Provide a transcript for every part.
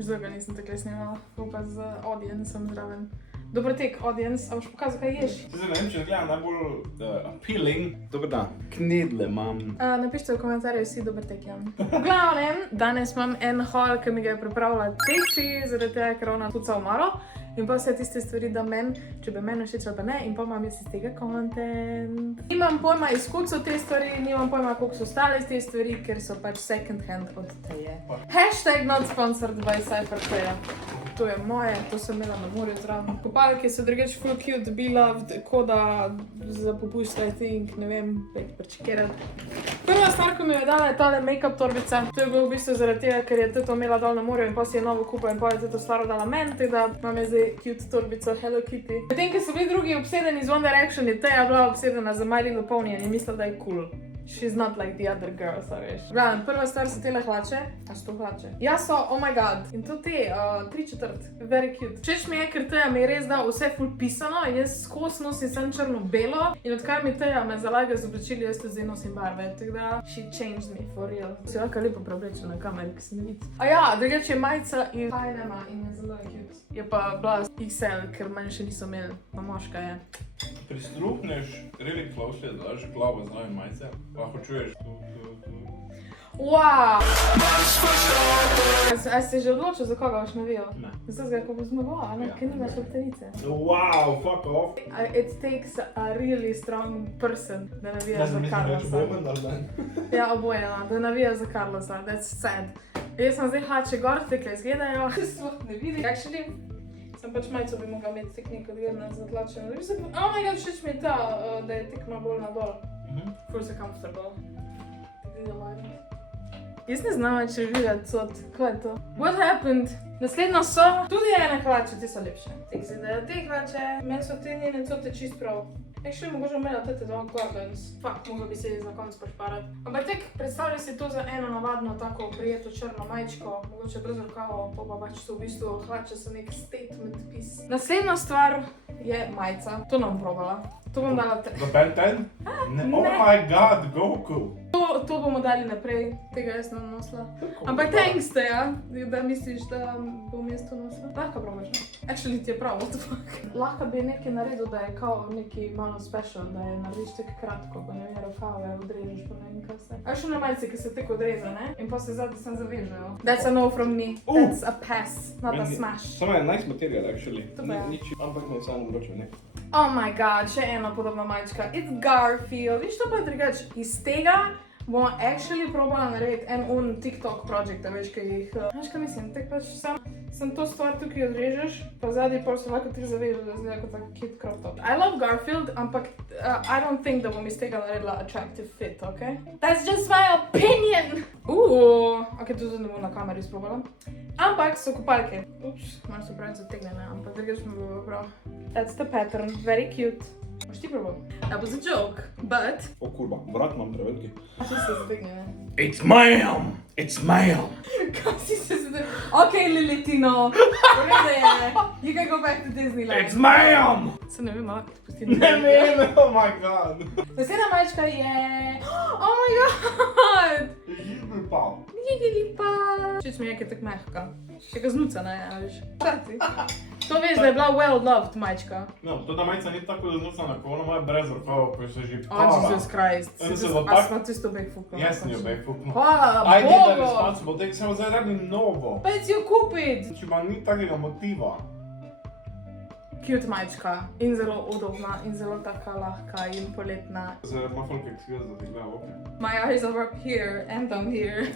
Zdaj ga nisem tako snimala, pa z Audienceom zraven. Dober tek, Audience, a boš pokazal, kaj ješ? Zdaj ne vem, če gledam najbolj appealing. Dober dan, knedle imam. Napište v komentarju vsi dober tek, Jan. V glavnem, danes imam en haul, ki mi ga je pripravila Teči, zaradi tega, ker ona puca omaro. In pa vse tiste stvari, da če bi meni všeč ali pa ne, in pa imam jaz iz tega content. Nimam pojma iz koliko so te stvari, nimam pojma koliko so ostale iz te stvari, ker so pač second hand od teje. Hashtag not sponsored by Cypher Teja. To je moje, to sem imela na morju zraven. Kopalke so drugače full cute, beloved, koda za popust, I think, ne vem, prečekirati. Prva stvar, ko mi je dala, je tale make-up torbica. To je bilo v bistvu zaradi tega, ker je to imela dol na morju in pa si je novo kupila in pa je to stvar dala meni, tako da imam zdaj cute torbico Hello Kitty. Potem, ko so bili drugi obsedeni z One Direction, je Teja bila obsedena za My Little Pony in je mislila, da je cool. She's not like the other girls, veš. Gledam, prva stvar so tele hlače. A so to hlače? Ja so, oh my god. In to te, 3/4. Very cute. Všeč mi je, ker Teja mi je res dal vse ful pisano. Jaz skozi nosim sem črno-belo. In odkar mi Teja me zalaga z oblačili, jaz tudi zdaj nosim barve. Tako da, she changed me, for real. Si lahko lepo preoblečena na kameri, ki se ne vidi. A ja, drugače je majica iz H&M in je zelo cute. Je pa bila XL, ker manj še niso imeli, pa moška je. Pristrupneš really closely, da daš glavo zraven majice, lahko čuješ tu. Wow! A si že odločil, za koga boš navijal? Ne. Zato ga, ko bo zmagoval, ne? Ker nimaš hrbtenice. Wow, fuck off! It takes a really strong person, da navijaš za Carlosa. Woman ali man? Ja, oboje, no, da navijaš za Carlosa, that's sad. Jaz sem zdaj hlače gor, tekle izgledajo, sploh ne vidim. Actually, sem pač majico bi mogla imeti tek neko odgledna zatlačeno. Oh my god, všeč mi je ta, da je tekma bolj nadol. Ful se comfortable. Jaz ne znam več revirati cot, kaj je to? What happened? Naslednjo so tudi ene hlače, ti so lepše. Tek se dajo te hlače, meni so te njene cote čist prav. Actually, mogoče imela tete doma Gordons. Fuck, mogla bi se za konc pošparati. Ampak tek, predstavljaj si to za eno navadno tako prijeto črno majčko, mogoče brez rokavov, pa pač so v bistvu hlače so nek statement piece. Naslednja stvar je majica. To ne bom probala. To bom dala The Ben 10? Oh my god, Goku! To bomo dali naprej, tega jaz ne bom nosila. Ampak thanks te, ja, da misliš, da bom jaz to nosila. Lahko probaš, ne? Actually ti je prav, what the fuck. Lahko bi nekaj naredil, da je kao neki malo special, da je narediš tako kratko, pa ne vem, rokave odrežeš, pa ne vem kaj vse. A še na majice, ki se tako odreza, ne? In pa se zadnji sem zavežejo. That's a no from me. That's a pass, not a smash. Samo je nice material, actually. To pa je. Nič, ampak me samo odločil, ne? Oh my god, še ena podobna majčka. It's Garfield. Viš, to pa je drugače. Iz tega bomo actually probala narediti en TikTok project, da veš, kaj jih... Veš, kaj mislim, tek pač sem to stvar tukaj odrežeš, pa zadnji pol se lahko ti zavežeš, da zgleda kot tak cute crop top. I love Garfield, ampak I don't think, da bom iz tega naredila attractive fit, okay? That's just my opinion! Ok, to zdaj ne bom na kameri sprobala. Ampak so kopalke. Ups, malo so pravi zategnjene, ampak drugače mi bo prav. That's the pattern, very cute. Boš ti probal? That was a joke, but... O kurba, vrat imam preveliki. Kaj si se zategnjene? It's ma'am! It's ma'am! Kaj si se zategnjene? Ok, Lilitino, urede je. You can go back to Disneyland. It's ma'am! Se ne vem, lahko te pustim. Ne vem, oh my god! Naslednja majčka je... Oh my god! Jibipa! Jibipa! Všeč mi je, ker je tako mehka. Še ga znucana je, a veš. Šati. To veš, da je bila well-loved majčka. No, ta majica ni tako zaznucana, ko ona moja brez rokavov, ko se že Oh, Jesus Christ. A smo tisto backfuknula? Jaz sem jo backfuknula. Hvala I did that Bogu! responsible thing, samo zdaj rabim novo. Pa si jo kupit! Če pa ni takega motiva. Cute majčka. In zelo udobna, in zelo taka lahka in poletna. Zdaj ima folk excuse, da ti gleda v okne. My eyes are up here and down here.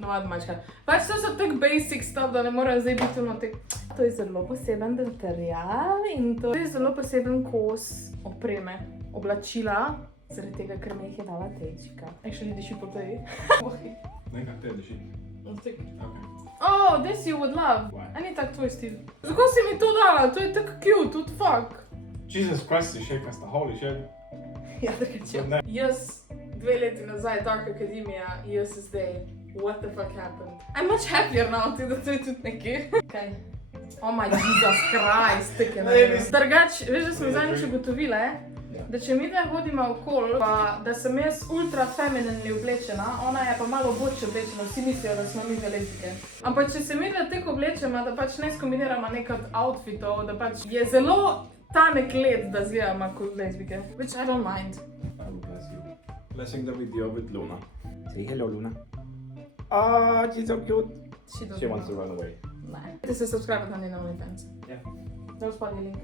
Navadna majčka. Pač to so tak basic stuff, da ne morajo zdaj biti tek. To je zelo poseben material in to je zelo poseben kos opreme, oblačila, zaradi tega, ker me jih je dala Tečka. Actually, diši po tej. Nekaj te diši. Okay. Okay. Oh, this you would love. Why? A ni tak tvoj stil. Zakaj si mi to dala? To je tako cute, what the fuck? Jesus Christ, si šejkasta, holy shit. Ja, drugače. Jaz 2 leti nazaj, Dark Academia, jaz zdaj. What the fuck happened? I'm much happier now, da to je tudi nekaj. Kaj? Oh my Jesus Christ, tako je naredil. Drugač, veš, da smo zadnjič ugotovile, da če mi dve hodimo okoli, pa da sem jaz ultra femininely oblečena, ona je pa malo boljše oblečena, vsi mislijo, da smo mi dve lezbike. Ampak če se mi dve tako oblečemo, da pač ne skombiniramo nek od outfitov, da pač je zelo tanek led, da zgledamo kot lezbike. Which I don't mind. I will bless you. Blessing the video with Luna. Say hello, Luna. Ah, she's so cute. She wants to run away. Ne. Dajte se subscribe na njene OnlyFans. Ja. Daj spodaj link.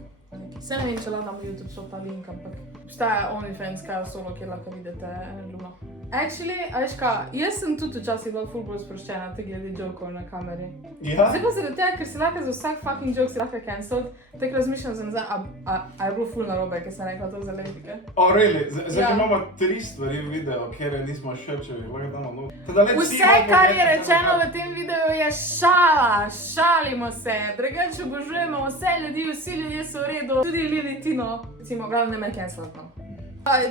Se ne vem, če lahko na YouTube šel ta link, ampak obstaja OnlyFans, kaj je solo, kjer lahko vidite Luno. Actually, a veš kaj, jaz sem tudi včasih bila ful bolj sproščena, te glede jokov na kameri. Ja? Zdaj pa zaradi tega, ker si lahko za vsak fucking joke si lahko cancelled, tako razmišljam za nazaj, a je bilo ful narobe, ker sem rekla to za lezbike. Oh, really? Zdaj Ja. imamo 3 stvari v videu, kjer nismo še, če bi lahko damo no. Teda, let's see Vse, how kar je forget rečeno about v tem videu, je šala, šalimo se, drugače obožujemo vse ljudi, vsi ljudje so v redu, tudi Lili Tino, recimo, glavno ne me cancelati, no.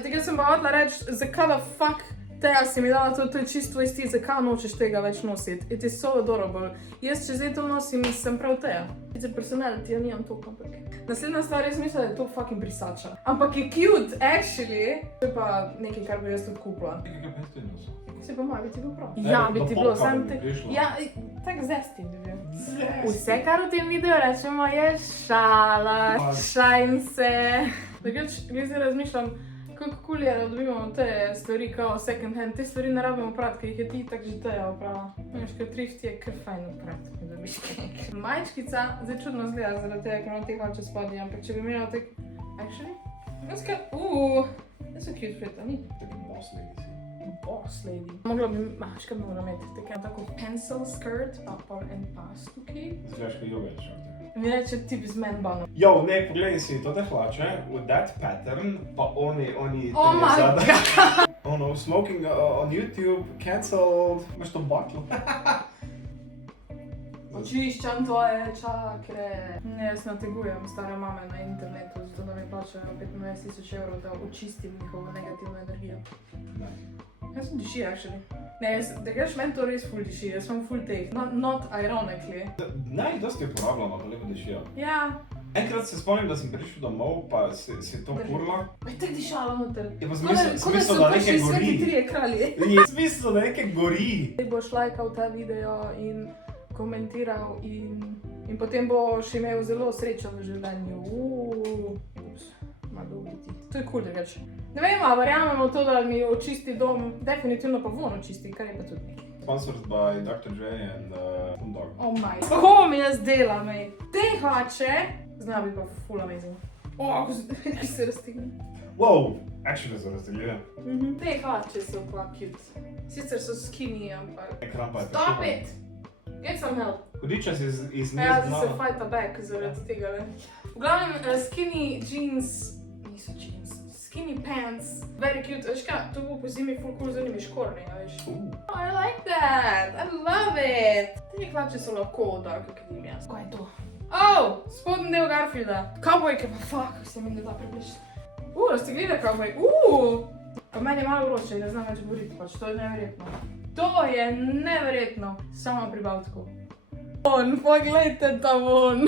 Tega sem pa hotela reči, zakaj da fuck tega si mi dala to je čisto tvoj stil, zakaj nočeš tega več nositi? It is so adorable. Jaz, če zdaj to nosim, sem prav teja. Sicer personality, ja nimam toliko, ampak. Naslednja stvar, jaz mislim, da je to fucking brisača. Ampak je cute, actually. To je pa nekaj, kar bi jaz tudi kupila. Nekaj pestilno so. Se pa malo, bi ti bil prav. Ne, Ja, do bi ti polka bilo, bi sam mi te... prišlo. Ja, tak zesti bi bil. Zesti. Vse, kar v tem videu rečemo, je šala, šajm se. Drugač, zdaj razmišljam, kako cool je, da dobimo te stvari kao second hand. Te stvari ne rabimo prati, ker jih je ti tak že teja oprala. Veš, ker thrift je kar fajn prati, ko dobiš kaj. Majčkica, zdaj čudno zgleda zaradi tega, ker imam te hlače spodnje, ampak če bi imela tak... Actually? Ganska... that's a cute fit, a ni? Taki boss lady si. Boss lady. Mogla bi, veš kaj bi mogla imeti, tako pencil skirt, pa pol en pas tukaj. Zgledaš kot yoga instructor. Mi reče tip z man bunom. Jo, ne, pogledaj si to te hlače, with that pattern, pa oni Oh tega my zadaj. god! Oh no, smoking on YouTube, cancelled. Imaš to baklo. Očiščam tvoje čakre. Ne, jaz nategujem stare mame na internetu, zato da mi plačajo 25,000 evrov, da očistim njihovo negativno energijo. Jaz sem diši, actually. Ne, drugač meni to res ful diši, jaz sem ful teh. Not ironically. Naj, dosti uporabljamo, pa lepo dišijo. Ja. Enkrat se spomnim, da sem prišel domov, pa si to kurla. Pa je tako dišalo noter. Je pa Kot da smisel, so da prišli nekaj sveti gori. trije kralji. Je smisel, da nekaj gori. Zdaj boš lajkal ta video in komentiral in potem boš imel zelo srečo v življenju. Ups, malo ubiti. To je cool, drugače. Ne vem, a verjamemo to, da mi očisti dom, definitivno pa von očisti, kar je pa tudi nekaj. Sponsored by Dr. J and Fundog. Oh my. Kako mi jaz delam, ej. Te hlače, zna bi pa full amazing. Ki se raztegne. Wow, actually so raztegljive. Te hlače so pa cute. Sicer so skinny, ampak... Ekran pa je Stop super. it! Get some help. Hudiča si iz Ja, nje zdaj se fajta back zaradi tega, ne. V glavnem, skinny jeans, niso jeans, skinny pants, very cute, veš kaj, to bo po zimi full cool z onimi škorni, a veš. Oh, I like that, I love it. Te hlače so lahko dark academia. Kaj je to? Oh, spodnji del Garfielda. Kavbojke pa fuck, se mi ne da približiti. Raztegljive kavbojke, Pa meni je malo vroče, ne znam več govoriti, pač, to je neverjetno. To je neverjetno, samo pri Baltku. Poglejte ta von.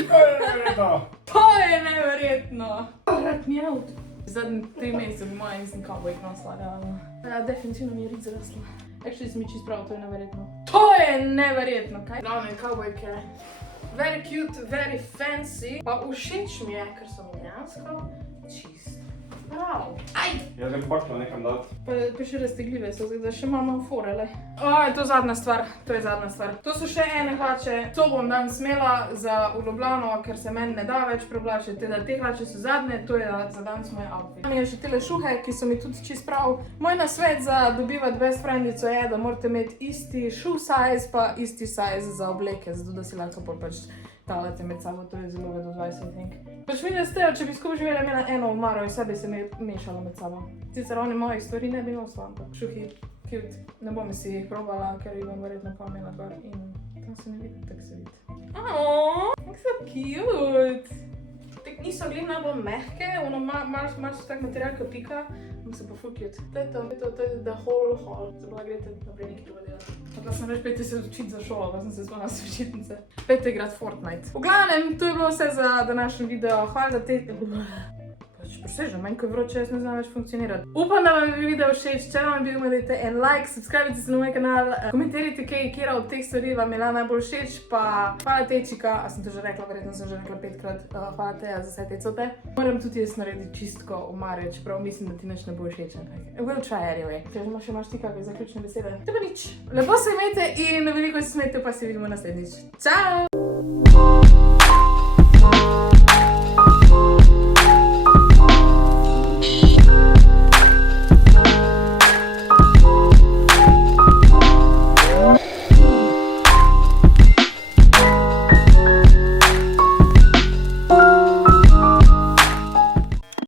To je neverjetno. Rat mi out. Zadnji 3 mesece bi moja nisem kavbojk nosila, realno. Ja, definitivno mi je rit zrasla. Actually sem mi čist prav, to je neverjetno. To je neverjetno, kaj? Glavne kavbojke. Very cute, very fancy. Pa všeč mi je, ker so mi dejansko čist prav. Aj! Jaz grem baklo nekam dati. Pa še raztegljive so, zdaj še imamo fore, lej. To je zadnja stvar, To so še ene hlače, to bom danes smela za v Ljubljano, ker se meni ne da več prevlačiti, teda te hlače so zadnje, to je za danes moj outfit. Tam je še tele šuhe, ki so mi tudi čist prav. Moj nasvet za dobivati best friendico je, da morate imeti isti shoe size, pa isti size za obleke, zato da si lahko pol pač talate med sabo, to je zelo vedo 20, I think. Pač mi ne stejo, če bi skupaj živela imela eno omaro in vse bi se mešalo med sabo. Sicer oni mojih stvari ne bi nosila, ampak šuhi, cute. Ne bom si jih probala, ker jih bom verjetno pa imela gor in tam se ne vidi, tako se vidi. Aww, tako so cute. Tak niso glih najbolj mehke, ono malo so tak material, ko pika, se pa full cute. To je the whole haul. Se bila grete naprej nekaj druga delati. Pa sem reč, pejte se učiti za šolo, pa sem se spomnila s počitnice. Pejte igrat Fortnite. V glavnem, to je bilo vse za današnji video. Hvala za te... Pač presežem, manj kot vroče, jaz ne znam več funkcionirati. Upam, da vam je video všeč, če vam je bil, imejte en like, subskrbite se na moj kanal, komentirajte kaj, kjera od teh stvari vam je najbolj všeč, pa hvala Tečika, a sem to že rekla, verjetno sem že rekla 5-krat, hvala Teja za vse te cote. Moram tudi jaz narediti čistko v Marju, čeprav mislim, da ti nič ne bo všeč. We'll try anyway. Če imaš ti kakve zaključne besede? To pa nič. Lepo se imejte in veliko se smejte, pa se vidimo naslednjič. Ciao!